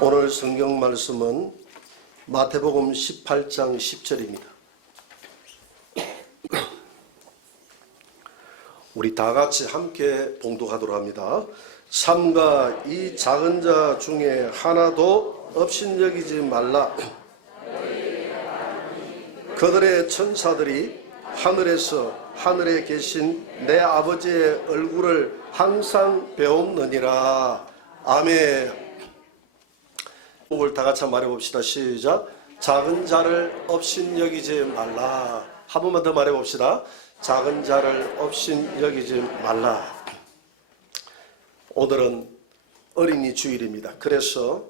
오늘 성경 말씀은 마태복음 18장 10절입니다. 우리 다 같이 함께 봉독하도록 합니다. 삼가 이 작은 자 중에 하나도 업신여기지 말라. 그들의 천사들이 하늘에 계신 내 아버지의 얼굴을 항상 배움느니라. 아멘. 오늘 다 같이 말해봅시다. 시작. 작은 자를 업신여기지 말라. 한 번만 더 말해봅시다. 작은 자를 업신여기지 말라. 오늘은 어린이 주일입니다. 그래서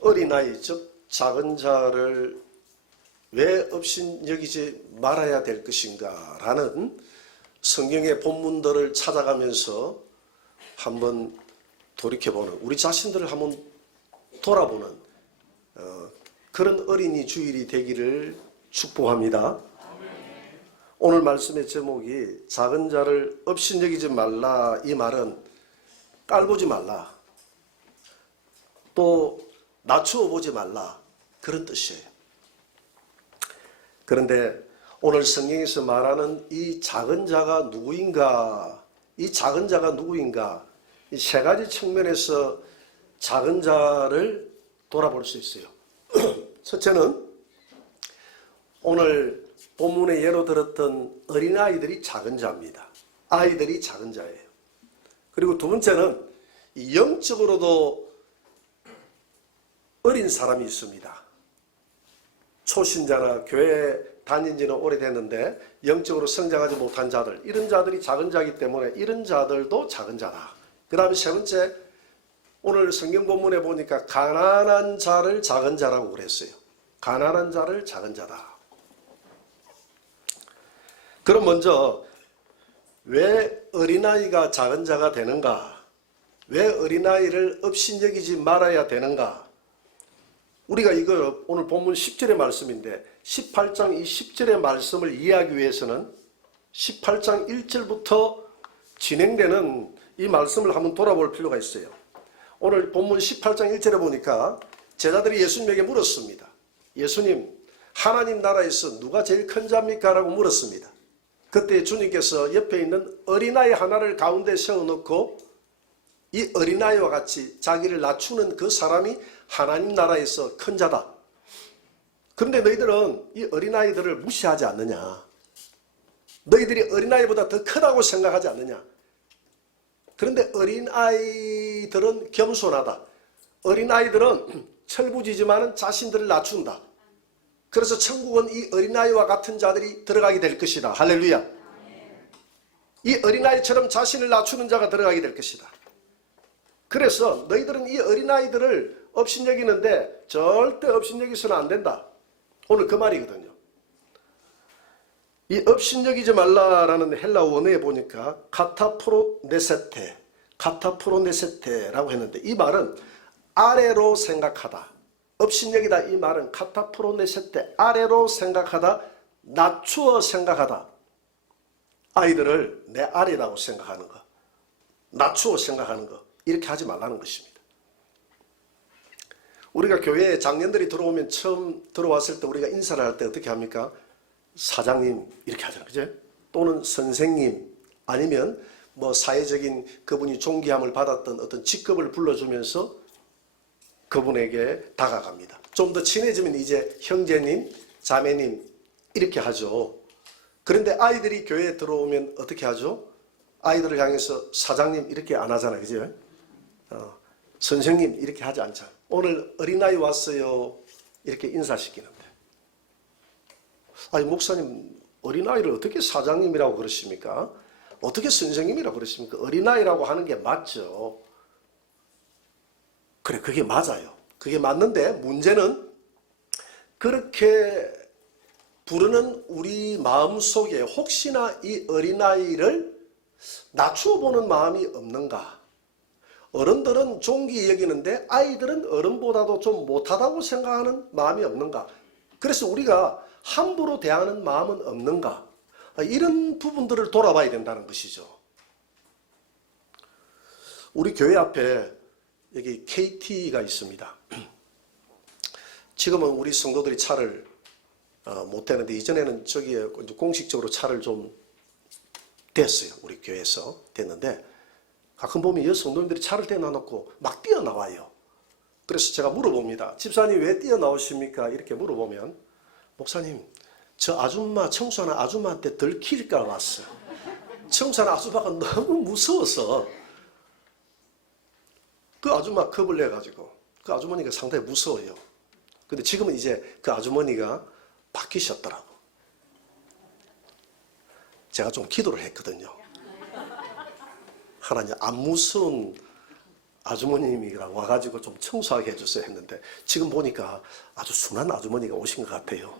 어린아이 즉 작은 자를 왜 업신여기지 말아야 될 것인가 라는 성경의 본문들을 찾아가면서 한번 돌이켜보는, 우리 자신들을 한번 돌아보는 그런 어린이 주일이 되기를 축복합니다. 오늘 말씀의 제목이 작은 자를 업신여기지 말라. 이 말은 깔보지 말라, 또 낮추어 보지 말라, 그런 뜻이에요. 그런데 오늘 성경에서 말하는 이 작은 자가 누구인가, 이 작은 자가 누구인가, 이 세 가지 측면에서 작은 자를 돌아볼 수 있어요. 첫째는 오늘 본문의 예로 들었던 어린아이들이 작은 자입니다. 아이들이 작은 자예요. 그리고 두 번째는 영적으로도 어린 사람이 있습니다. 초신자나 교회 다닌 지는 오래됐는데 영적으로 성장하지 못한 자들, 이런 자들이 작은 자이기 때문에 이런 자들도 작은 자다. 그 다음에 세 번째, 오늘 성경 본문에 보니까 가난한 자를 작은 자라고 그랬어요. 가난한 자를 작은 자다. 그럼 먼저 왜 어린아이가 작은 자가 되는가? 왜 어린아이를 업신여기지 말아야 되는가? 우리가 이거 오늘 본문 10절의 말씀인데 18장 이 10절의 말씀을 이해하기 위해서는 18장 1절부터 진행되는 이 말씀을 한번 돌아볼 필요가 있어요. 오늘 본문 18장 1절에 보니까 제자들이 예수님에게 물었습니다. 예수님, 하나님 나라에서 누가 제일 큰 자입니까? 라고 물었습니다. 그때 주님께서 옆에 있는 어린아이 하나를 가운데 세워놓고 이 어린아이와 같이 자기를 낮추는 그 사람이 하나님 나라에서 큰 자다. 그런데 너희들은 이 어린아이들을 무시하지 않느냐? 너희들이 어린아이보다 더 크다고 생각하지 않느냐? 그런데 어린아이들은 겸손하다. 어린아이들은 철부지지만 자신들을 낮춘다. 그래서 천국은 이 어린아이와 같은 자들이 들어가게 될 것이다. 할렐루야. 이 어린아이처럼 자신을 낮추는 자가 들어가게 될 것이다. 그래서 너희들은 이 어린아이들을 업신여기는데 절대 업신여기서는 안 된다. 오늘 그 말이거든요. 이 업신여기지 말라라는 헬라 원어에 보니까 카타프로네세테라고 했는데 이 말은 아래로 생각하다. 업신여기다 이 말은 카타프로네세테, 아래로 생각하다, 낮추어 생각하다. 아이들을 내 아래라고 생각하는 거, 낮추어 생각하는 거, 이렇게 하지 말라는 것입니다. 우리가 교회에 장년들이 들어오면 처음 들어왔을 때 우리가 인사를 할 때 어떻게 합니까? 사장님 이렇게 하잖아요. 그죠? 또는 선생님, 아니면 뭐 사회적인 그분이 존귀함을 받았던 어떤 직급을 불러주면서 그분에게 다가갑니다. 좀 더 친해지면 이제 형제님, 자매님 이렇게 하죠. 그런데 아이들이 교회에 들어오면 어떻게 하죠? 아이들을 향해서 사장님 이렇게 안 하잖아요. 그죠? 선생님 이렇게 하지 않잖아요. 오늘 어린아이 왔어요. 이렇게 인사시키는데. 아니 목사님, 어린아이를 어떻게 사장님이라고 그러십니까? 어떻게 선생님이라고 그러십니까? 어린아이라고 하는 게 맞죠. 그래, 그게 맞아요. 그게 맞는데 문제는 그렇게 부르는 우리 마음속에 혹시나 이 어린아이를 낮추어 보는 마음이 없는가? 어른들은 존귀히 여기는데 아이들은 어른보다도 좀 못하다고 생각하는 마음이 없는가? 그래서 우리가 함부로 대하는 마음은 없는가? 이런 부분들을 돌아봐야 된다는 것이죠. 우리 교회 앞에 여기 KT가 있습니다. 지금은 우리 성도들이 차를 못 대는데 이전에는 저기에 공식적으로 차를 좀 댔어요. 우리 교회에서 됐는데 가끔 보면 여 성도님들이 차를 대놔놓고 막 뛰어나와요. 그래서 제가 물어봅니다. 집사님 왜 뛰어나오십니까? 이렇게 물어보면 목사님 저 아줌마 청소하는 아줌마한테 들킬까 왔어요. 청소하는 아줌마가 너무 무서워서 그 아줌마 겁을 내가지고 그 아주머니가 상당히 무서워요. 근데 지금은 이제 그 아주머니가 바뀌셨더라고. 제가 좀 기도를 했거든요. 하나님 안 무서운 아주머님이랑 와가지고 좀 청소하게 해주세요 했는데 지금 보니까 아주 순한 아주머니가 오신 것 같아요.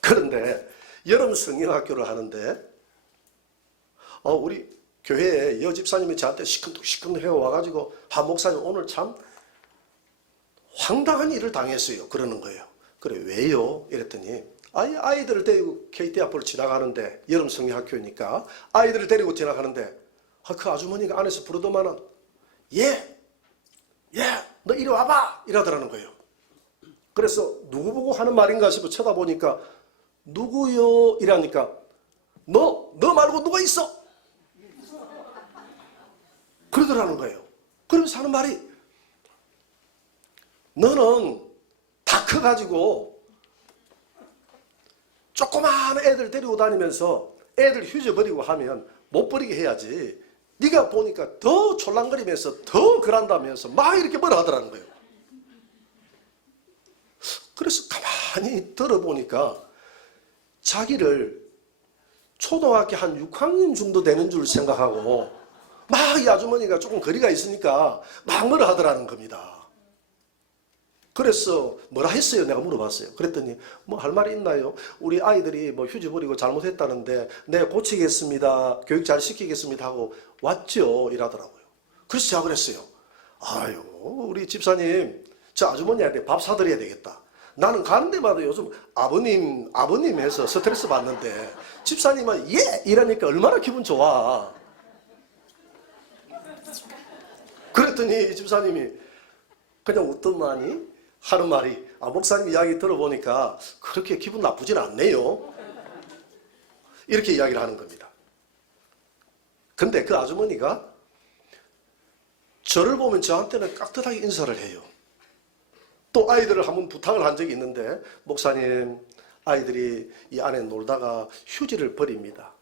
그런데 여름 성경학교를 하는데 우리 교회에 여 집사님이 저한테 시큰둥 해와 와가지고 목사님 오늘 참 황당한 일을 당했어요. 그러는 거예요. 그래 왜요? 이랬더니 아이들을 데리고 KT 앞을 지나가는데 여름 성경학교니까 아이들을 데리고 지나가는데 그 아주머니가 안에서 부르더만은 너 이리 와봐 이러더라는 거예요. 그래서 누구 보고 하는 말인가 싶어 쳐다보니까 누구요? 이러니까 너 말고 누가 있어? 그러더라는 거예요. 그러면서 하는 말이 너는 다 커가지고 조그마한 애들 데리고 다니면서 애들 휴지 버리고 하면 못 버리게 해야지. 네가 보니까 더 촐랑거리면서 더 그런다면서 막 이렇게 뭐라 하더라는 거예요. 그래서 가만히 들어보니까 자기를 초등학교 한 6학년 정도 되는 줄 생각하고 막 이 아주머니가 조금 거리가 있으니까 막 뭐라 하더라는 겁니다. 그래서 뭐라 했어요? 내가 물어봤어요. 그랬더니 뭐 할 말이 있나요? 우리 아이들이 뭐 휴지 버리고 잘못했다는데 내가 고치겠습니다. 교육 잘 시키겠습니다 하고 왔죠. 이러더라고요. 그래서 제가 그랬어요. 아유 우리 집사님 저 아주머니한테 밥 사드려야 되겠다. 나는 가는 데마다 요즘 아버님 해서 스트레스 받는데 집사님은 이러니까 얼마나 기분 좋아. 그랬더니 집사님이 그냥 웃더만이 하는 말이 목사님 이야기 들어보니까 그렇게 기분 나쁘진 않네요. 이렇게 이야기를 하는 겁니다. 근데 그 아주머니가 저를 보면 저한테는 깍듯하게 인사를 해요. 또 아이들을 한번 부탁을 한 적이 있는데 목사님 아이들이 이 안에 놀다가 휴지를 버립니다.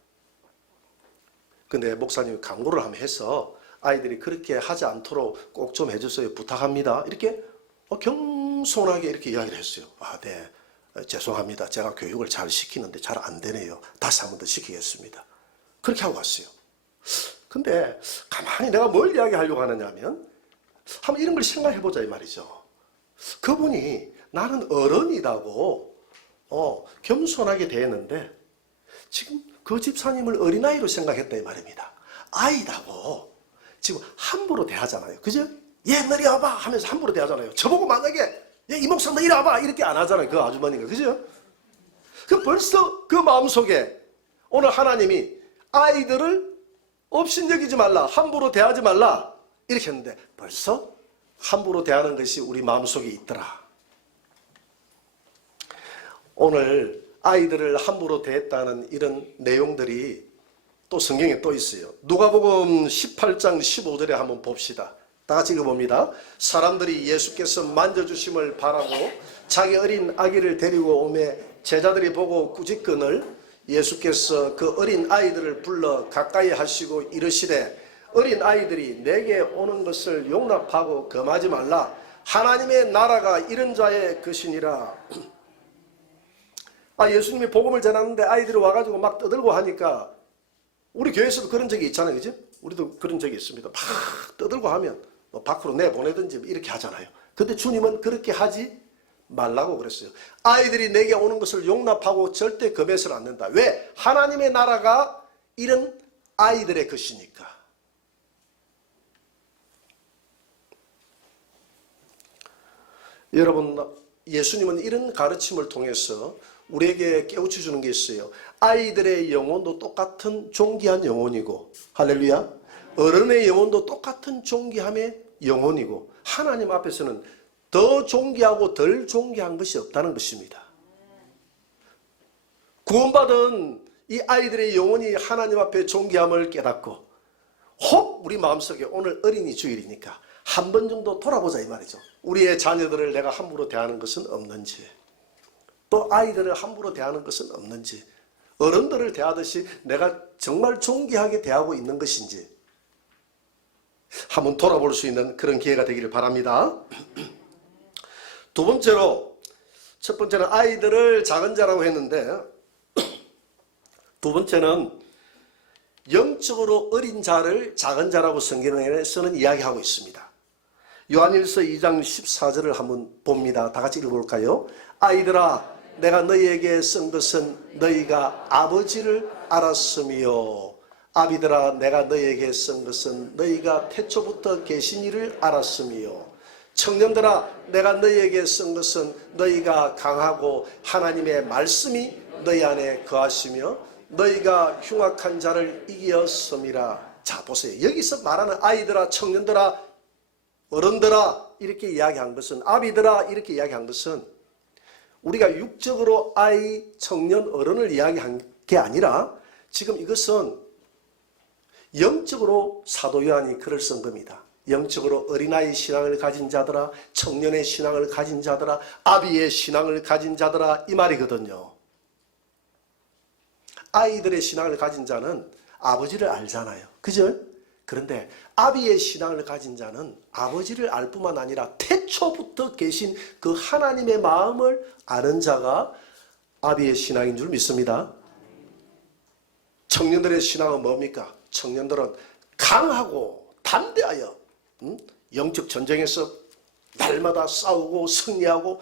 근데 목사님이 강구를 한번 해서 아이들이 그렇게 하지 않도록 꼭 좀 해주세요. 부탁합니다. 이렇게 겸손하게 이렇게 이야기를 했어요. 네. 죄송합니다. 제가 교육을 잘 시키는데 잘 안 되네요. 다시 한 번 더 시키겠습니다. 그렇게 하고 갔어요. 근데 가만히 내가 뭘 이야기하려고 하느냐면 한번 이런 걸 생각해보자 이 말이죠. 그분이 나는 어른이라고 겸손하게 대했는데 지금 그 집사님을 어린아이로 생각했다 이 말입니다. 아이라고 지금 함부로 대하잖아요. 그죠? 너리 와봐 하면서 함부로 대하잖아요. 저보고 만약에 이 목사 너 이리 와봐 이렇게 안 하잖아요. 그 아주머니가. 그죠? 그 벌써 그 마음속에 오늘 하나님이 아이들을 업신여기지 말라, 함부로 대하지 말라 이렇게 했는데 벌써 함부로 대하는 것이 우리 마음속에 있더라. 오늘 아이들을 함부로 대했다는 이런 내용들이 또 성경에 또 있어요. 누가복음 18장 15절에 한번 봅시다. 다 같이 읽어봅니다. 사람들이 예수께서 만져주심을 바라고 자기 어린 아기를 데리고 오매 제자들이 보고 꾸짖거늘 예수께서 그 어린 아이들을 불러 가까이 하시고 이르시되 어린 아이들이 내게 오는 것을 용납하고 금하지 말라. 하나님의 나라가 이런 자의 것이니라. 예수님이 복음을 전하는데 아이들이 와가지고 막 떠들고 하니까 우리 교회에서도 그런 적이 있잖아요. 그죠? 우리도 그런 적이 있습니다. 막 떠들고 하면 밖으로 내보내든지 이렇게 하잖아요. 근데 주님은 그렇게 하지 말라고 그랬어요. 아이들이 내게 오는 것을 용납하고 절대 금해서는 안 된다. 왜? 하나님의 나라가 이런 아이들의 것이니까. 여러분, 예수님은 이런 가르침을 통해서 우리에게 깨우쳐 주는 게 있어요. 아이들의 영혼도 똑같은 존귀한 영혼이고, 할렐루야, 어른의 영혼도 똑같은 존귀함에 영혼이고 하나님 앞에서는 더 존귀하고 덜 존귀한 것이 없다는 것입니다. 구원받은 이 아이들의 영혼이 하나님 앞에 존귀함을 깨닫고 혹 우리 마음속에 오늘 어린이 주일이니까 한 번 정도 돌아보자 이 말이죠. 우리의 자녀들을 내가 함부로 대하는 것은 없는지, 또 아이들을 함부로 대하는 것은 없는지, 어른들을 대하듯이 내가 정말 존귀하게 대하고 있는 것인지 한번 돌아볼 수 있는 그런 기회가 되기를 바랍니다. 두 번째로, 첫 번째는 아이들을 작은 자라고 했는데 두 번째는 영적으로 어린 자를 작은 자라고 성경에서는 이야기하고 있습니다. 요한일서 2장 14절을 한번 봅니다. 다 같이 읽어볼까요? 아이들아, 내가 너희에게 쓴 것은 너희가 아버지를 알았으며, 아비들아, 내가 너희에게 쓴 것은 너희가 태초부터 계신 이를 알았으며, 청년들아, 내가 너희에게 쓴 것은 너희가 강하고 하나님의 말씀이 너희 안에 거하시며 너희가 흉악한 자를 이기었음이라. 자, 보세요. 여기서 말하는 아이들아, 청년들아, 어른들아 이렇게 이야기한 것은, 아비들아 이렇게 이야기한 것은 우리가 육적으로 아이, 청년, 어른을 이야기한 게 아니라 지금 이것은 영적으로 사도 요한이 글을 쓴 겁니다. 영적으로 어린아이 신앙을 가진 자들아, 청년의 신앙을 가진 자들아, 아비의 신앙을 가진 자들아, 이 말이거든요. 아이들의 신앙을 가진 자는 아버지를 알잖아요. 그죠? 그런데 아비의 신앙을 가진 자는 아버지를 알 뿐만 아니라 태초부터 계신 그 하나님의 마음을 아는 자가 아비의 신앙인 줄 믿습니다. 청년들의 신앙은 뭡니까? 청년들은 강하고 담대하여 영적 전쟁에서 날마다 싸우고 승리하고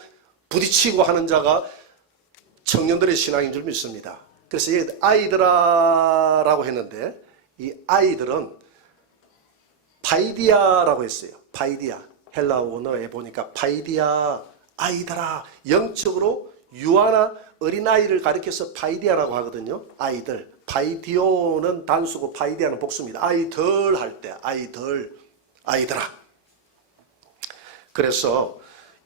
부딪히고 하는 자가 청년들의 신앙인 줄 믿습니다. 그래서 아이들아라고 했는데 이 아이들은 파이디아라고 했어요. 파이디아. 헬라 원어에 보니까 파이디아, 아이들아, 영적으로 유아나 어린아이를 가리켜서 파이디아라고 하거든요. 아이들. 파이디오는 단수고 파이디아는 복수입니다. 아이들 할 때 아이들, 아이들아. 그래서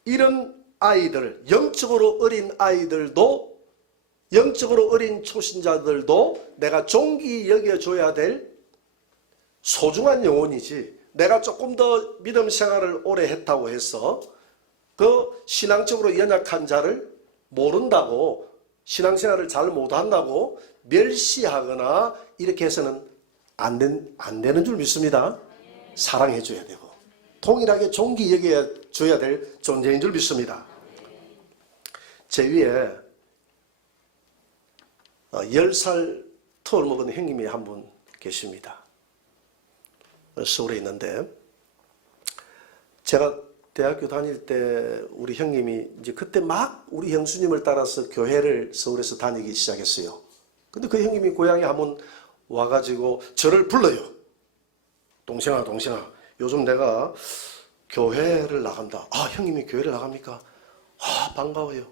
이런 아이들, 영적으로 어린 아이들도, 영적으로 어린 초신자들도 내가 존귀 여겨줘야 될 소중한 영혼이지, 내가 조금 더 믿음 생활을 오래 했다고 해서 그 신앙적으로 연약한 자를 모른다고, 신앙생활을 잘 못한다고 멸시하거나 이렇게 해서는 안 되는 줄 믿습니다. 사랑해줘야 되고 동일하게 존귀 여겨줘야 될 존재인 줄 믿습니다. 제 위에 10살 터울 먹은 형님이 한 분 계십니다. 서울에 있는데, 제가 대학교 다닐 때 우리 형님이 이제 그때 막 우리 형수님을 따라서 교회를 서울에서 다니기 시작했어요. 근데 그 형님이 고향에 한번 와가지고 저를 불러요. 동생아, 요즘 내가 교회를 나간다. 아, 형님이 교회를 나갑니까? 아, 반가워요.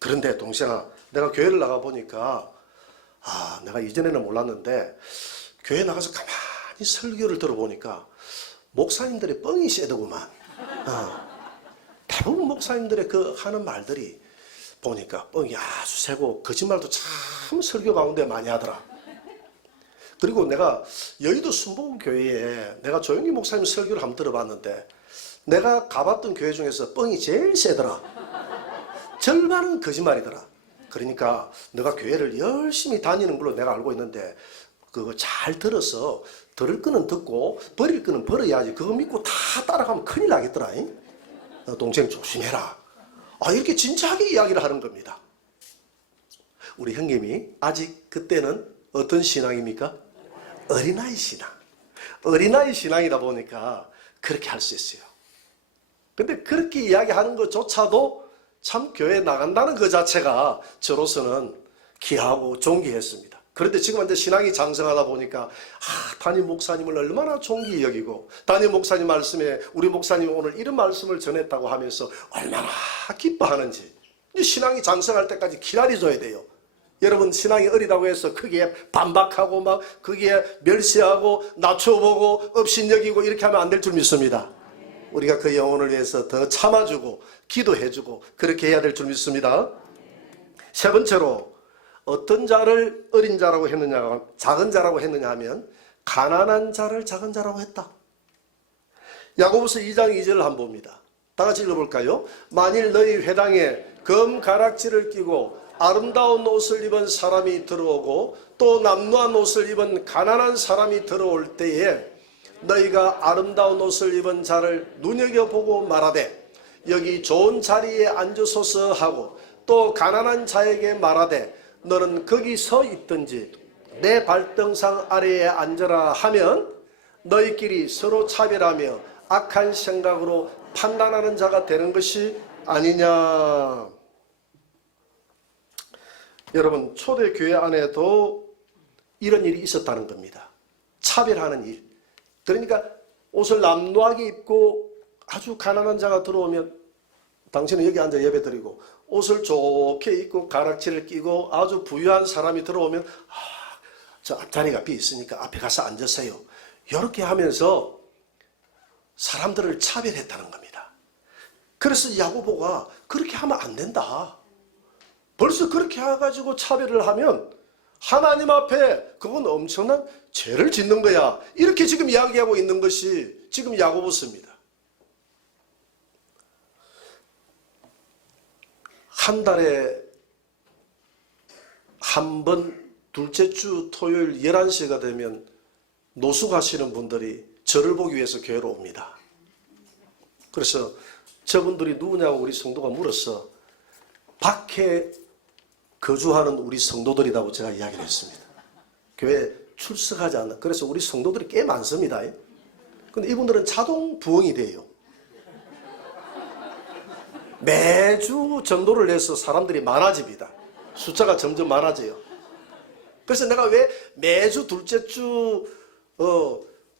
그런데 동생아, 내가 교회를 나가보니까, 내가 이전에는 몰랐는데 교회 나가서 가만히 설교를 들어보니까 목사님들의 뻥이 세더구만. 대부분 목사님들의 그 하는 말들이 보니까 뻥이 아주 세고 거짓말도 참 설교 가운데 많이 하더라. 그리고 내가 여의도 순복음교회에 내가 조영기 목사님 설교를 한번 들어봤는데 내가 가봤던 교회 중에서 뻥이 제일 세더라. 절반은 거짓말이더라. 그러니까 너가 교회를 열심히 다니는 걸로 내가 알고 있는데 그거 잘 들어서 들을 거는 듣고 버릴 거는 버려야지. 그거 믿고 다 따라가면 큰일 나겠더라. 동생 조심해라. 이렇게 진지하게 이야기를 하는 겁니다. 우리 형님이 아직 그때는 어떤 신앙입니까? 어린아이 신앙. 어린아이 신앙이다 보니까 그렇게 할 수 있어요. 근데 그렇게 이야기하는 것조차도 참 교회에 나간다는 그 자체가 저로서는 귀하고 존귀했습니다. 그런데 지금 이제 신앙이 장성하다 보니까 담임 목사님을 얼마나 존귀 여기고, 담임 목사님 말씀에 우리 목사님이 오늘 이런 말씀을 전했다고 하면서 얼마나 기뻐하는지, 이제 신앙이 장성할 때까지 기다려줘야 돼요. 여러분, 신앙이 어리다고 해서 거기에 반박하고 막 거기에 멸시하고 낮춰보고 업신여기고 이렇게 하면 안 될 줄 믿습니다. 우리가 그 영혼을 위해서 더 참아주고 기도해주고 그렇게 해야 될 줄 믿습니다. 세 번째로 어떤 자를 어린 자라고 했느냐, 작은 자라고 했느냐 하면 가난한 자를 작은 자라고 했다. 야고보서 2장 2절을 한번 봅니다. 다 같이 읽어볼까요? 만일 너희 회당에 금가락지를 끼고 아름다운 옷을 입은 사람이 들어오고 또 남루한 옷을 입은 가난한 사람이 들어올 때에 너희가 아름다운 옷을 입은 자를 눈여겨보고 말하되 여기 좋은 자리에 앉으소서 하고 또 가난한 자에게 말하되 너는 거기 서 있든지 내 발등상 아래에 앉으라 하면 너희끼리 서로 차별하며 악한 생각으로 판단하는 자가 되는 것이 아니냐. 여러분, 초대교회 안에도 이런 일이 있었다는 겁니다. 차별하는 일. 그러니까 옷을 남루하게 입고 아주 가난한 자가 들어오면 당신은 여기 앉아 예배드리고, 옷을 좋게 입고 가락지를 끼고 아주 부유한 사람이 들어오면 저 앞자리가 비 있으니까 앞에 가서 앉으세요. 이렇게 하면서 사람들을 차별했다는 겁니다. 그래서 야고보가 그렇게 하면 안 된다. 벌써 그렇게 해가지고 차별을 하면 하나님 앞에 그건 엄청난 죄를 짓는 거야. 이렇게 지금 이야기하고 있는 것이 지금 야고보서입니다. 한 달에 한 번 둘째 주 토요일 11시가 되면 노숙하시는 분들이 저를 보기 위해서 교회로 옵니다. 그래서 저분들이 누구냐고 우리 성도가 물어서 밖에 거주하는 우리 성도들이라고 제가 이야기를 했습니다. 교회에 출석하지 않는. 그래서 우리 성도들이 꽤 많습니다. 근데 이분들은 자동 부흥이 돼요. 매주 전도를 해서 사람들이 많아집니다. 숫자가 점점 많아져요. 그래서 내가 왜 매주 둘째 주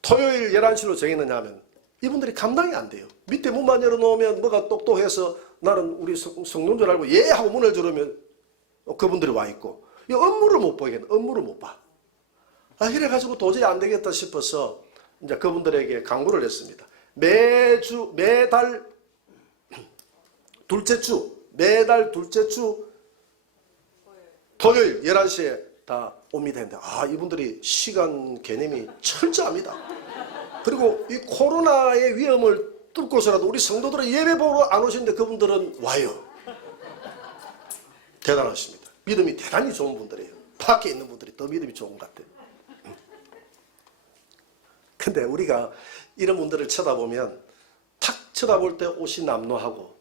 토요일 11시로 정했느냐 하면 이분들이 감당이 안 돼요. 밑에 문만 열어놓으면 뭐가 똑똑해서 나는 우리 성도인 줄 알고 예 하고 문을 열으면 그분들이 와 있고 이 업무를 못 보겠네. 업무를 못 봐. 이래가지고 도저히 안 되겠다 싶어서 이제 그분들에게 강구를 했습니다. 매달 둘째 주 토요일 11시에 다 옵니다 했는데 이분들이 시간 개념이 철저합니다. 그리고 이 코로나의 위험을 뚫고서라도 우리 성도들은 예배 보러 안 오시는데 그분들은 와요. 대단하십니다. 믿음이 대단히 좋은 분들이에요. 밖에 있는 분들이 더 믿음이 좋은 것 같아요. 근데 우리가 이런 분들을 쳐다보면 탁 쳐다볼 때 옷이 남루하고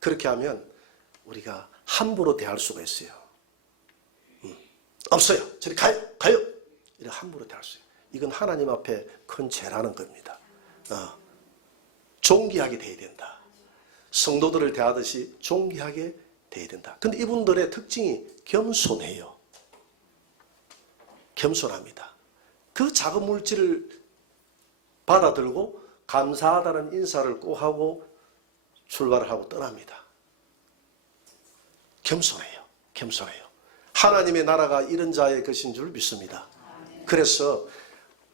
그렇게 하면 우리가 함부로 대할 수가 있어요. 없어요. 저리 가요. 이렇게 함부로 대할 수 있어요. 이건 하나님 앞에 큰 죄라는 겁니다. 존귀하게 대해야 된다. 성도들을 대하듯이 존귀하게 대해야 된다. 근데 이분들의 특징이 겸손해요. 겸손합니다. 그 작은 물질을 받아들고 감사하다는 인사를 꼭 하고 출발을 하고 떠납니다. 겸손해요. 하나님의 나라가 이런 자의 것인 줄 믿습니다. 그래서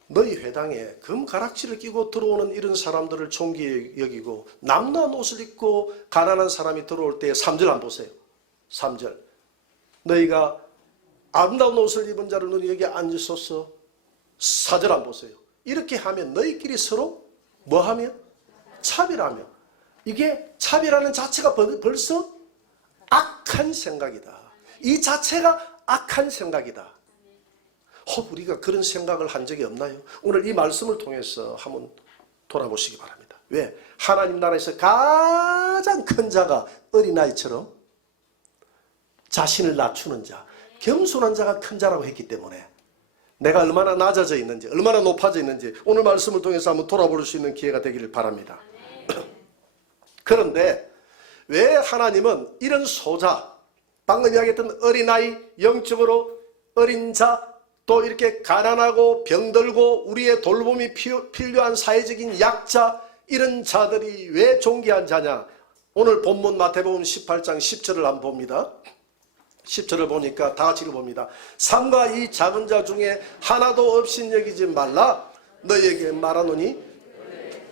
너희 회당에 금가락지를 끼고 들어오는 이런 사람들을 존귀히 여기고 남루한 옷을 입고 가난한 사람이 들어올 때 3절 한번 보세요. 3절 너희가 아름다운 옷을 입은 자를 너희 여기 앉으소서. 4절 한번 보세요. 이렇게 하면 너희끼리 서로 뭐하며? 차별하며. 이게 차별하는 자체가 벌써 악한 생각이다. 이 자체가 악한 생각이다. 우리가 그런 생각을 한 적이 없나요? 오늘 이 말씀을 통해서 한번 돌아보시기 바랍니다. 왜? 하나님 나라에서 가장 큰 자가 어린아이처럼 자신을 낮추는 자, 겸손한 자가 큰 자라고 했기 때문에 내가 얼마나 낮아져 있는지, 얼마나 높아져 있는지 오늘 말씀을 통해서 한번 돌아볼 수 있는 기회가 되기를 바랍니다. 그런데 왜 하나님은 이런 소자, 방금 이야기했던 어린아이, 영적으로 어린 자, 또 이렇게 가난하고 병들고 우리의 돌봄이 필요한 사회적인 약자, 이런 자들이 왜 존귀한 자냐? 오늘 본문 마태복음 18장 10절을 한번 봅니다. 10절을 보니까 다 같이 읽어봅니다. 삼가 이 작은 자 중에 하나도 없인 여기지 말라. 너희에게 말하노니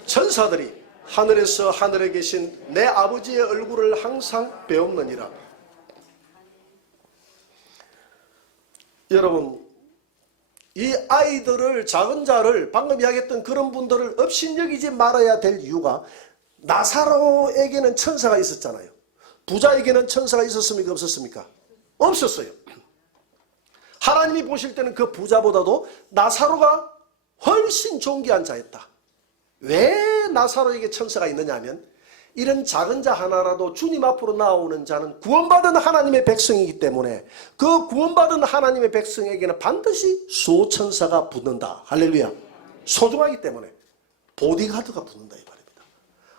천사들이 하늘에서 하늘에 계신 내 아버지의 얼굴을 항상 배웁느니라. 여러분, 이 아이들을, 작은 자를, 방금 이야기했던 그런 분들을 업신여기지 말아야 될 이유가, 나사로에게는 천사가 있었잖아요. 부자에게는 천사가 있었습니까? 없었습니까? 없었어요. 하나님이 보실 때는 그 부자보다도 나사로가 훨씬 존귀한 자였다. 왜 나사로에게 천사가 있느냐 하면, 이런 작은 자 하나라도 주님 앞으로 나오는 자는 구원받은 하나님의 백성이기 때문에 그 구원받은 하나님의 백성에게는 반드시 수호천사가 붙는다. 할렐루야. 소중하기 때문에 보디가드가 붙는다 이 말입니다.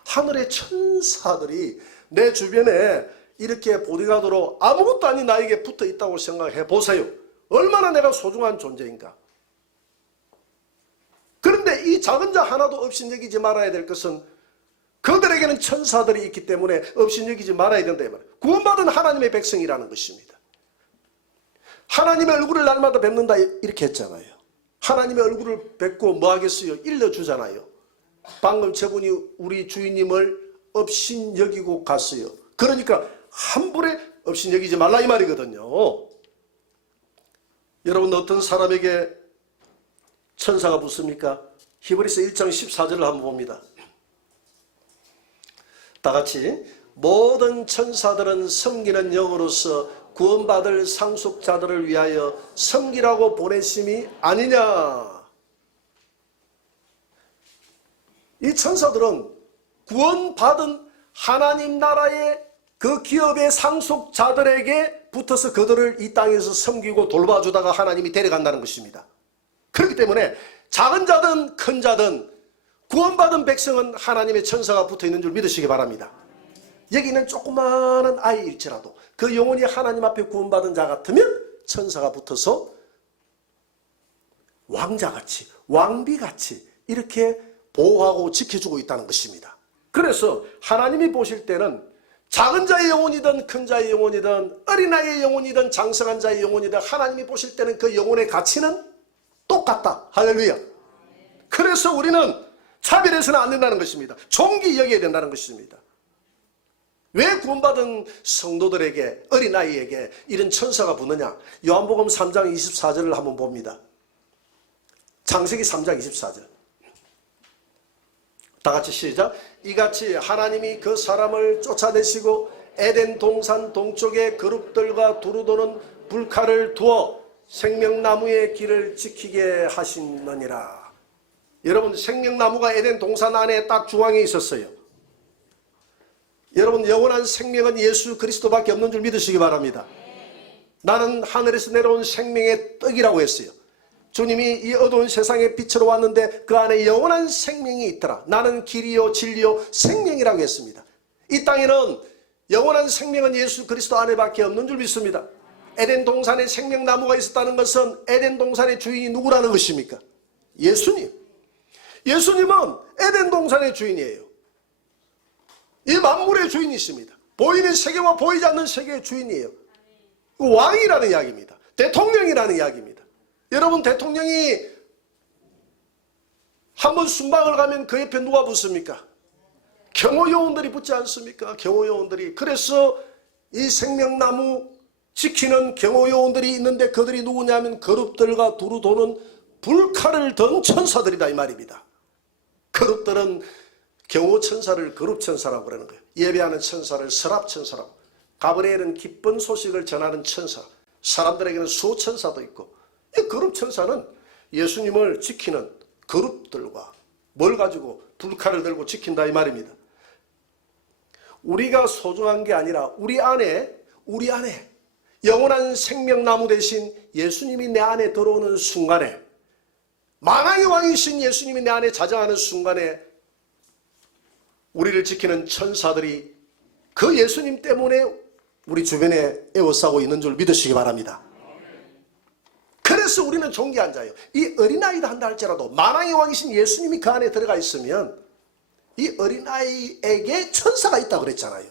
하늘의 천사들이 내 주변에 이렇게 보디가드로 아무것도 아닌 나에게 붙어 있다고 생각해 보세요. 얼마나 내가 소중한 존재인가. 그런데 이 작은 자 하나도 업신여기지 말아야 될 것은, 그들에게는 천사들이 있기 때문에 업신여기지 말아야 된다 이 말이에요. 구원받은 하나님의 백성이라는 것입니다. 하나님의 얼굴을 날마다 뵙는다 이렇게 했잖아요. 하나님의 얼굴을 뵙고 뭐 하겠어요? 일러주잖아요. 방금 저분이 우리 주인님을 업신여기고 갔어요. 그러니까 함부로 업신여기지 말라 이 말이거든요. 여러분, 어떤 사람에게 천사가 붙습니까? 히브리서 1장 14절을 한번 봅니다. 다 같이, 모든 천사들은 섬기는 영으로서 구원받을 상속자들을 위하여 섬기라고 보내심이 아니냐. 이 천사들은 구원받은 하나님 나라의 그 기업의 상속자들에게 붙어서 그들을 이 땅에서 섬기고 돌봐주다가 하나님이 데려간다는 것입니다. 그렇기 때문에 작은 자든 큰 자든 구원받은 백성은 하나님의 천사가 붙어있는 줄 믿으시기 바랍니다. 여기는 조그마한 아이일지라도 그 영혼이 하나님 앞에 구원받은 자 같으면 천사가 붙어서 왕자같이, 왕비같이 이렇게 보호하고 지켜주고 있다는 것입니다. 그래서 하나님이 보실 때는 작은 자의 영혼이든 큰 자의 영혼이든 어린아이의 영혼이든 장성한 자의 영혼이든 하나님이 보실 때는 그 영혼의 가치는 똑같다. 할렐루야. 그래서 우리는 차별해서는 안 된다는 것입니다. 존귀 여겨야 된다는 것입니다. 왜 구원받은 성도들에게, 어린아이에게 이런 천사가 붙느냐? 요한복음 3장 24절을 한번 봅니다. 창세기 3장 24절. 다 같이 시작. 이같이 하나님이 그 사람을 쫓아내시고 에덴 동산 동쪽에 그룹들과 두루도는 불칼을 두어 생명나무의 길을 지키게 하시느니라. 여러분, 생명나무가 에덴 동산 안에 딱 중앙에 있었어요. 여러분, 영원한 생명은 예수 그리스도밖에 없는 줄 믿으시기 바랍니다. 나는 하늘에서 내려온 생명의 떡이라고 했어요. 주님이 이 어두운 세상에 빛으로 왔는데 그 안에 영원한 생명이 있더라. 나는 길이요 진리요 생명이라고 했습니다. 이 땅에는 영원한 생명은 예수 그리스도 안에밖에 없는 줄 믿습니다. 에덴 동산에 생명나무가 있었다는 것은 에덴 동산의 주인이 누구라는 것입니까? 예수님. 예수님은 에덴 동산의 주인이에요. 이 만물의 주인이십니다. 보이는 세계와 보이지 않는 세계의 주인이에요. 왕이라는 이야기입니다. 대통령이라는 이야기입니다. 여러분, 대통령이 한번 순방을 가면 그 옆에 누가 붙습니까? 경호요원들이 붙지 않습니까? 경호요원들이. 그래서 이 생명나무 지키는 경호요원들이 있는데 그들이 누구냐면 그룹들과 두루 도는 불칼을 든 천사들이다 이 말입니다. 그룹들은 경호천사를 그룹천사라고 그러는 거예요. 예배하는 천사를 서랍천사라고. 가브리엘은 기쁜 소식을 전하는 천사. 사람들에게는 수호천사도 있고, 이 그룹천사는 예수님을 지키는 그룹들과 뭘 가지고 불칼을 들고 지킨다 이 말입니다. 우리가 소중한 게 아니라 우리 안에 영원한 생명나무 대신 예수님이 내 안에 들어오는 순간에, 만왕의 왕이신 예수님이 내 안에 자정하는 순간에 우리를 지키는 천사들이 그 예수님 때문에 우리 주변에 에워싸고 있는 줄 믿으시기 바랍니다. 그래서 우리는 존귀한 자예요. 이 어린아이다 한다 할지라도 만왕의 왕이신 예수님이 그 안에 들어가 있으면 이 어린아이에게 천사가 있다고 그랬잖아요.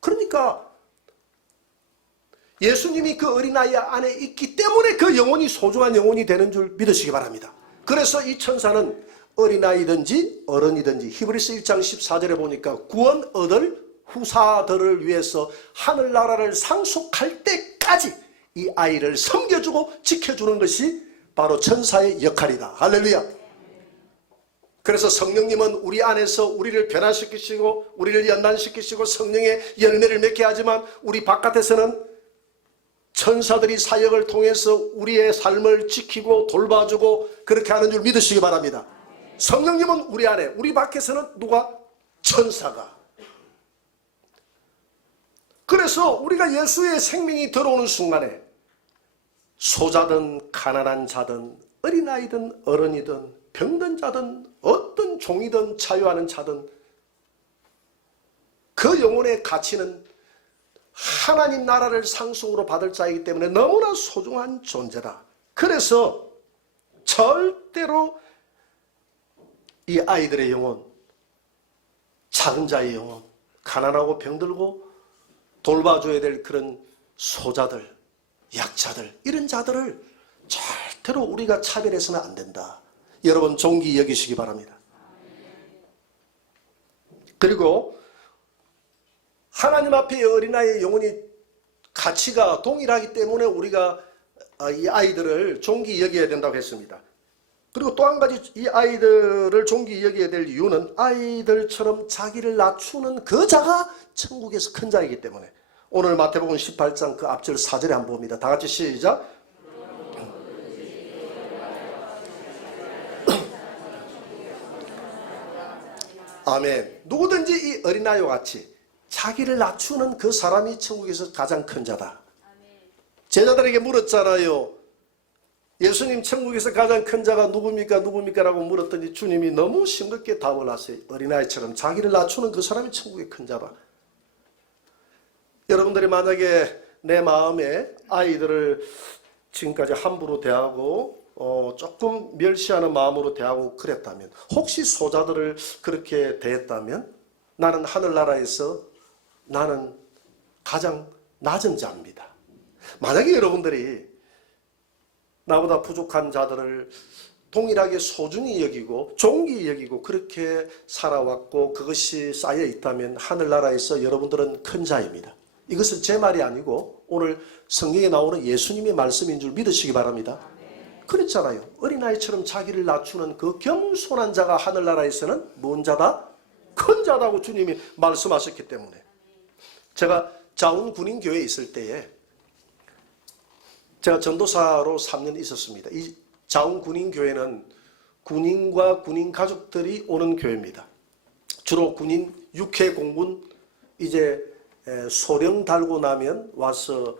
그러니까 예수님이 그 어린아이 안에 있기 때문에 그 영혼이 소중한 영혼이 되는 줄 믿으시기 바랍니다. 그래서 이 천사는 어린아이든지 어른이든지 히브리서 1장 14절에 보니까 구원 얻을 후사들을 위해서 하늘나라를 상속할 때까지 이 아이를 섬겨주고 지켜주는 것이 바로 천사의 역할이다. 할렐루야. 그래서 성령님은 우리 안에서 우리를 변화시키시고 우리를 연단시키시고 성령의 열매를 맺게 하지만 우리 바깥에서는 천사들이 사역을 통해서 우리의 삶을 지키고 돌봐주고 그렇게 하는 줄 믿으시기 바랍니다. 성령님은 우리 안에, 우리 밖에서는 누가? 천사가. 그래서 우리가 예수의 생명이 들어오는 순간에 소자든 가난한 자든 어린아이든 어른이든 병든 자든 어떤 종이든 자유하는 자든 그 영혼의 가치는 하나님 나라를 상속으로 받을 자이기 때문에 너무나 소중한 존재다. 그래서 절대로 이 아이들의 영혼, 작은 자의 영혼, 가난하고 병들고 돌봐줘야 될 그런 소자들, 약자들, 이런 자들을 절대로 우리가 차별해서는 안 된다. 여러분 존귀 여기시기 바랍니다. 그리고 하나님 앞에 어린아이의 영혼이 가치가 동일하기 때문에 우리가 이 아이들을 존귀 여겨야 된다고 했습니다. 그리고 또 한 가지 이 아이들을 존귀 여겨야 될 이유는 아이들처럼 자기를 낮추는 그 자가 천국에서 큰 자이기 때문에 오늘 마태복음 18장 그 앞절 4절에 한번 봅니다. 다 같이 시작. 아멘. 누구든지 이 어린아이와 같이 자기를 낮추는 그 사람이 천국에서 가장 큰 자다. 제자들에게 물었잖아요. 예수님 천국에서 가장 큰 자가 누굽니까? 누굽니까? 라고 물었더니 주님이 너무 싱겁게 답을 하세요. 어린아이처럼 자기를 낮추는 그 사람이 천국의 큰 자다. 여러분들이 만약에 내 마음에 아이들을 지금까지 함부로 대하고 조금 멸시하는 마음으로 대하고 그랬다면, 혹시 소자들을 그렇게 대했다면 나는 하늘나라에서 나는 가장 낮은 자입니다. 만약에 여러분들이 나보다 부족한 자들을 동일하게 소중히 여기고 존귀히 여기고 그렇게 살아왔고 그것이 쌓여 있다면 하늘나라에서 여러분들은 큰 자입니다. 이것은 제 말이 아니고 오늘 성경에 나오는 예수님의 말씀인 줄 믿으시기 바랍니다. 그랬잖아요. 어린아이처럼 자기를 낮추는 그 겸손한 자가 하늘나라에서는 뭔 자다? 큰 자다고 주님이 말씀하셨기 때문에. 제가 자운군인교회에 있을 때에 제가 전도사로 3년 있었습니다. 이 자운군인교회는 군인과 군인 가족들이 오는 교회입니다. 주로 군인 육해공군 이제 소령 달고 나면 와서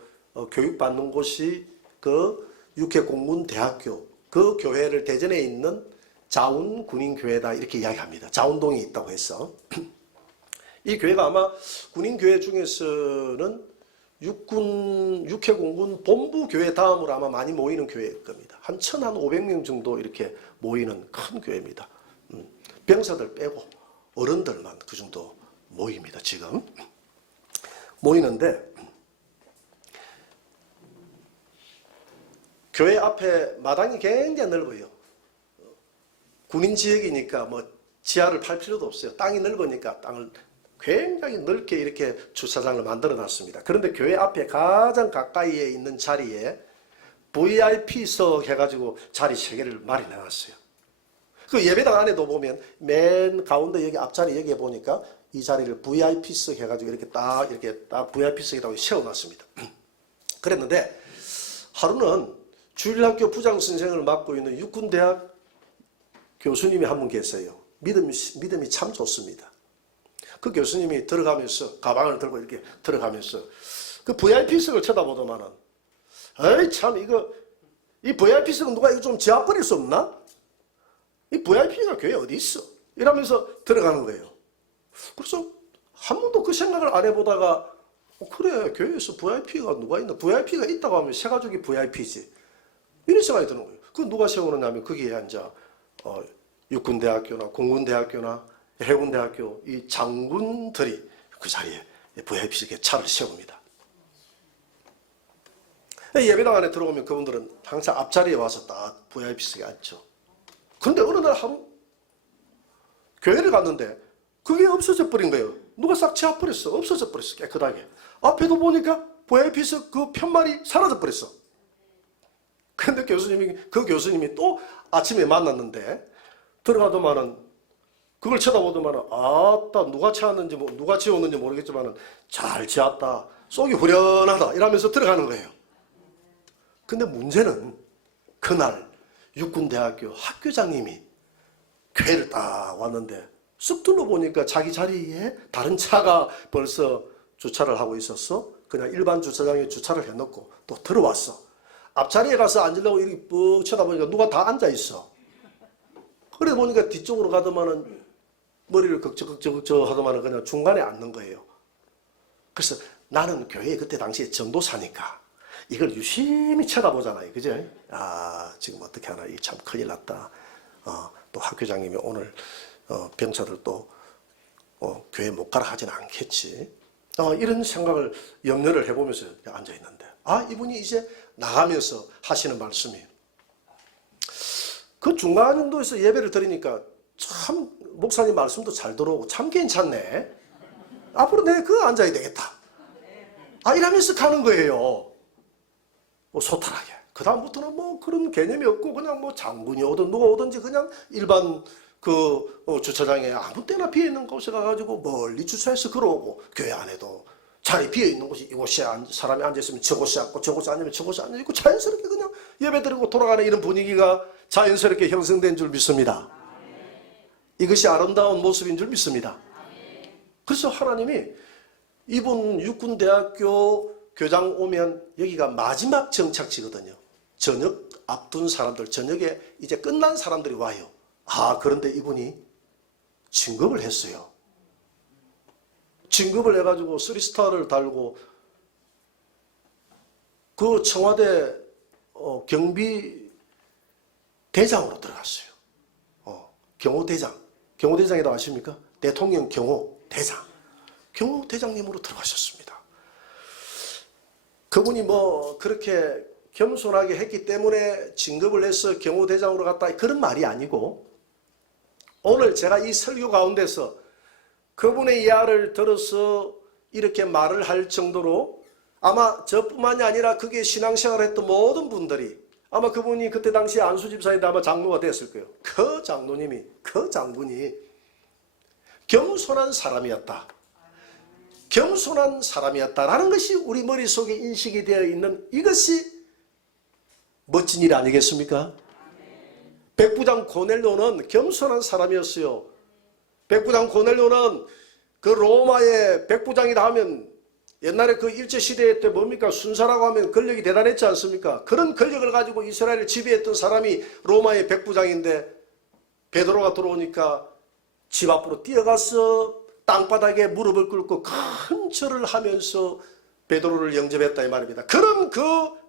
교육받는 곳이 그 육해공군대학교, 그 교회를 대전에 있는 자운군인교회다 이렇게 이야기합니다. 자운동에 있다고 해서. 이 교회가 아마 군인교회 중에서는 육해공군 본부교회 다음으로 아마 많이 모이는 교회일 겁니다. 한 1,500명 정도 이렇게 모이는 큰 교회입니다. 병사들 빼고 어른들만 그 정도 모입니다. 지금 모이는데 교회 앞에 마당이 굉장히 넓어요. 군인 지역이니까 뭐 지하를 팔 필요도 없어요. 땅이 넓으니까 땅을 굉장히 넓게 이렇게 주차장을 만들어 놨습니다. 그런데 교회 앞에 가장 가까이에 있는 자리에 VIP석 해가지고 자리 3개를 마련해 놨어요. 그 예배당 안에도 보면 맨 가운데 여기 앞자리 여기에 보니까 이 자리를 VIP석 해가지고 이렇게 딱 VIP석이라고 세워놨습니다. 그랬는데 하루는 주일학교 부장선생을 맡고 있는 육군대학 교수님이 한 분 계세요. 믿음이 참 좋습니다. 그 교수님이 들어가면서 가방을 들고 이렇게 들어가면서 그 VIP석을 쳐다보더만은 에이 참 이 VIP석은 누가 이거 좀 제압버릴 수 없나? 이 VIP가 교회 어디 있어? 이러면서 들어가는 거예요. 그래서 한 번도 그 생각을 안 해보다가 그래 교회에서 VIP가 누가 있나? VIP가 있다고 하면 새 가족이 VIP지. 이런 생각이 드는 거예요. 그 누가 세우느냐면 거기에 이제 육군대학교나 공군대학교나 해군대학교 이 장군들이 그 자리에 VIP석에 차를 세웁니다. 예배당 안에 들어오면 그분들은 항상 앞자리에 와서 딱 VIP석에 앉죠. 그런데 어느 날 하루 교회를 갔는데 그게 없어져 버린 거예요. 누가 싹 치워버렸어. 없어져 버렸어. 깨끗하게. 앞에도 보니까 VIP석 그 편말이 사라져 버렸어. 그런데 그 교수님이 또 아침에 만났는데 들어가더만은 그걸 쳐다보더만은 아따 누가 치웠는지 누가 치웠는지 모르겠지만은 잘 치웠다. 속이 후련하다. 이러면서 들어가는 거예요. 근데 문제는 그날 육군대학교 학교장님이 교회를 딱 왔는데 쓱 둘러보니까 자기 자리에 다른 차가 벌써 주차를 하고 있었어. 그냥 일반 주차장에 주차를 해놓고 또 들어왔어. 앞자리에 가서 앉으려고 이렇게 뻑 쳐다보니까 누가 다 앉아있어. 그래 보니까 뒤쪽으로 가더만은 머리를 걱적걱적 하더만은 그냥 중간에 앉는 거예요. 그래서 나는 교회에 그때 당시에 전도사니까 이걸 유심히 쳐다보잖아요. 그죠? 아, 지금 어떻게 하나, 이 참 큰일 났다. 또 학교장님이 오늘 병사들 또 교회 못 가라 하지는 않겠지. 이런 생각을 염려를 해보면서 앉아있는데, 이분이 이제 나가면서 하시는 말씀이, 그 중간 정도에서 예배를 드리니까 참 목사님 말씀도 잘 들어오고 참 괜찮네. 앞으로 내가 그거 앉아야 되겠다. 이러면서 가는 거예요. 소탈하게. 그 다음부터는 뭐 그런 개념이 없고 그냥 뭐 장군이 오든 누가 오든지 그냥 일반 그 주차장에 아무 때나 비어있는 곳에 가가지고 멀리 주차해서 걸어오고, 교회 안에도 자리 비어있는 곳이 이곳에 사람이 앉아있으면 저곳에 앉고 저곳에 앉으면 저곳에 앉아있고 자연스럽게 그냥 예배드리고 돌아가는 이런 분위기가 자연스럽게 형성된 줄 믿습니다. 이것이 아름다운 모습인 줄 믿습니다. 그래서 하나님이 이분 육군대학교 교장 오면 여기가 마지막 정착지거든요. 저녁 앞둔 사람들, 저녁에 이제 끝난 사람들이 와요. 그런데 이분이 진급을 했어요. 진급을 해가지고 3스타를 달고 그 청와대 경비 대장으로 들어갔어요. 경호대장. 경호대장이라고 아십니까? 대통령 경호대장. 경호대장님으로 들어가셨습니다. 그분이 뭐 그렇게 겸손하게 했기 때문에 진급을 해서 경호대장으로 갔다, 그런 말이 아니고, 오늘 제가 이 설교 가운데서 그분의 이야기를 들어서 이렇게 말을 할 정도로 아마 저뿐만이 아니라 그게 신앙생활을 했던 모든 분들이, 아마 그분이 그때 당시에 안수집사인데 아마 장로가 됐을 거예요. 그 장군이 겸손한 사람이었다. 겸손한 사람이었다라는 것이 우리 머릿속에 인식이 되어 있는, 이것이 멋진 일 아니겠습니까? 백부장 고넬료는 겸손한 사람이었어요. 백부장 고넬료는 그 로마의 백부장이라 하면 옛날에 그 일제시대 때 뭡니까? 순사라고 하면 권력이 대단했지 않습니까? 그런 권력을 가지고 이스라엘을 지배했던 사람이 로마의 백부장인데, 베드로가 들어오니까 집 앞으로 뛰어가서 땅바닥에 무릎을 꿇고 큰 절을 하면서 베드로를 영접했다 이 말입니다. 그런 그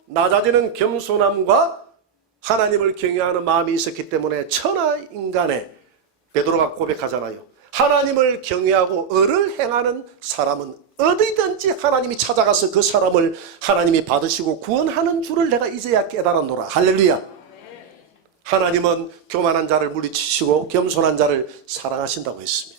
낮아지는 겸손함과 하나님을 경외하는 마음이 있었기 때문에 천하인간에 베드로가 고백하잖아요. 하나님을 경외하고 의를 행하는 사람은 어디든지 하나님이 찾아가서 그 사람을 하나님이 받으시고 구원하는 줄을 내가 이제야 깨달았노라. 할렐루야. 하나님은 교만한 자를 물리치시고 겸손한 자를 사랑하신다고 했습니다.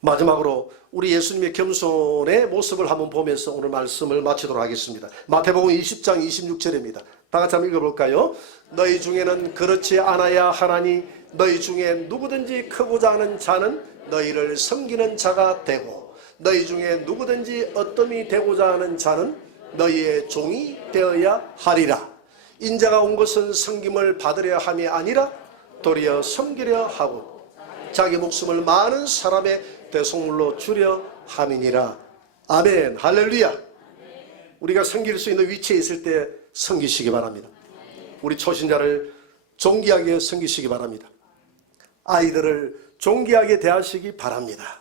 마지막으로 우리 예수님의 겸손의 모습을 한번 보면서 오늘 말씀을 마치도록 하겠습니다. 마태복음 20장 26절입니다. 다 같이 한번 읽어볼까요? 너희 중에는 그렇지 않아야 하나니 너희 중에 누구든지 크고자 하는 자는 너희를 섬기는 자가 되고, 너희 중에 누구든지 어떠미 되고자 하는 자는 너희의 종이 되어야 하리라. 인자가 온 것은 섬김을 받으려 함이 아니라 도리어 섬기려 하고 자기 목숨을 많은 사람의 대속물로 주려 함이니라. 아멘. 할렐루야. 우리가 섬길 수 있는 위치에 있을 때 섬기시기 바랍니다. 우리 초신자를 존귀하게 섬기시기 바랍니다. 아이들을 존귀하게 대하시기 바랍니다.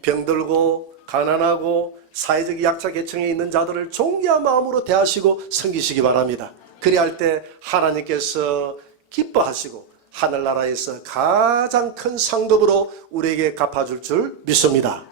병들고 가난하고 사회적 약자 계층에 있는 자들을 존귀한 마음으로 대하시고 섬기시기 바랍니다. 그리할 때 하나님께서 기뻐하시고 하늘나라에서 가장 큰 상급으로 우리에게 갚아줄 줄 믿습니다.